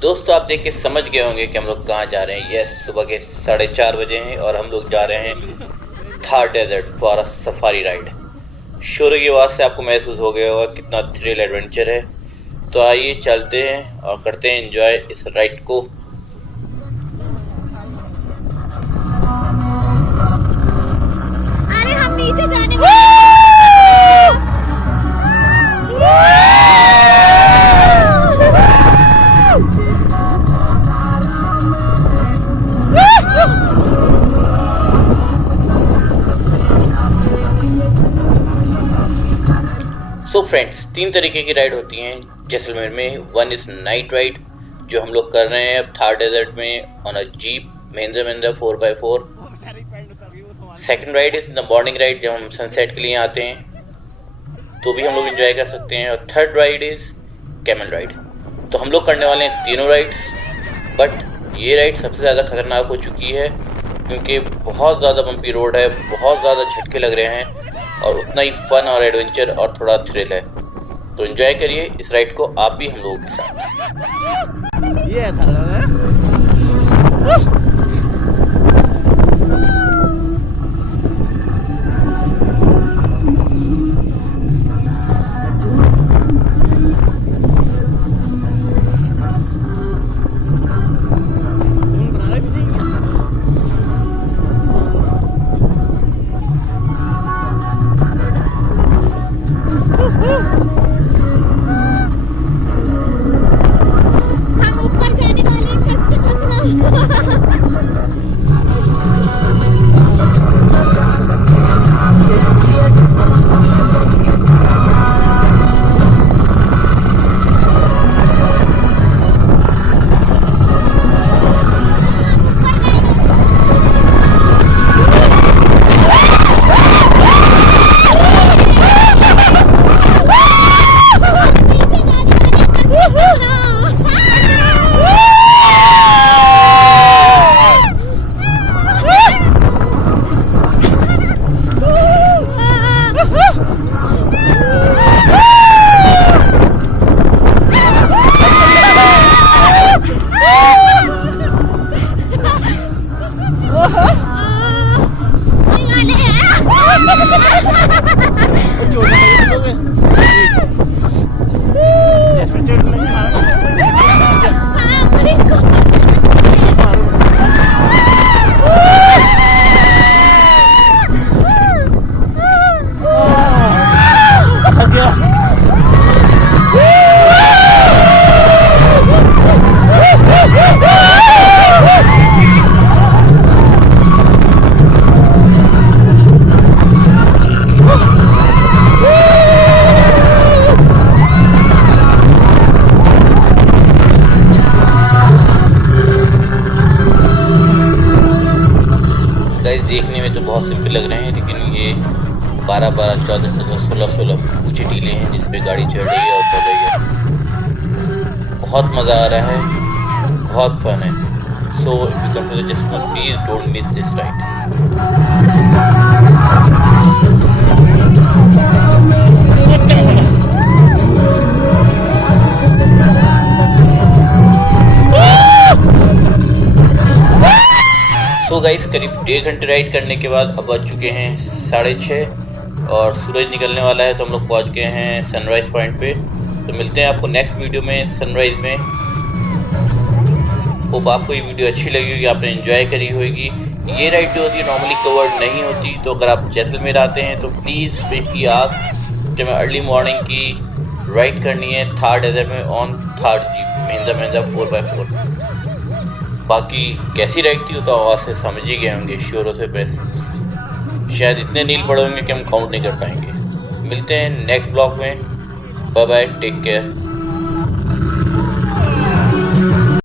दोस्तों आप देख के समझ गए होंगे कि हम लोग कहाँ जा रहे हैं। यस, सुबह के 4:30 बजे हैं और हम लोग जा रहे हैं Thar desert for a safari ride. शोर की आवाज़ से आपको महसूस हो गया होगा कितना थ्रिल एडवेंचर है। तो आइए चलते हैं और करते हैं एंजॉय इस राइड को। अरे हम नीचे जाने सो फ्रेंड्स, 3 तरीके की राइड होती हैं जैसलमेर में। वन इज़ नाइट राइड जो हम लोग कर रहे हैं अब थार डेजर्ट में on a jeep Mahindra 4x4। Second ride is the morning ride जब हम सनसेट के लिए आते हैं तो भी हम लोग एंजॉय कर सकते हैं। और third ride is camel ride. तो हम लोग करने वाले हैं तीनों राइड्स, बट ये राइड सबसे ज़्यादा खतरनाक हो चुकी है क्योंकि बहुत ज़्यादा बम्पी रोड है, बहुत ज़्यादा झटके लग रहे हैं और उतना ही फन और एडवेंचर और थोड़ा थ्रिल है। तो एंजॉय करिए इस राइड को आप भी हम लोगों के साथ। ये था देखने में तो बहुत सिंपल लग रहे हैं, लेकिन ये 12-12, 14-14, 16-16 ऊंचे टीले हैं जिन पे गाड़ी चढ़ रही है और चल रही है। बहुत मज़ा आ रहा है, बहुत फन है। So if you come to the Jaisalmer, please don't miss this ride. तो गाइस करीब 1.5 घंटे राइड करने के बाद अब बज चुके हैं 6:30 और सूरज निकलने वाला है। तो हम लोग पहुंच गए हैं सनराइज़ पॉइंट पे। तो मिलते हैं आपको नेक्स्ट वीडियो में सनराइज़ में। होप आपको ये वीडियो अच्छी लगी होगी, आपने एंजॉय करी होगी। ये राइड जो होती है नॉर्मली कवर्ड नहीं होती, तो अगर आप जैसलमेर आते हैं तो प्लीज़ स्पेशली आज जब अर्ली मॉर्निंग की राइड करनी है थार डेजर्ट में on Thar jeep Mahindra 4x4। बाकी कैसी राइड थी तो आवाज़ से समझ ही गए होंगे, शोरों से पैसे शायद इतने नील पड़े होंगे कि हम काउंट नहीं कर पाएंगे। मिलते हैं नेक्स्ट ब्लॉग में। Bye bye, take care.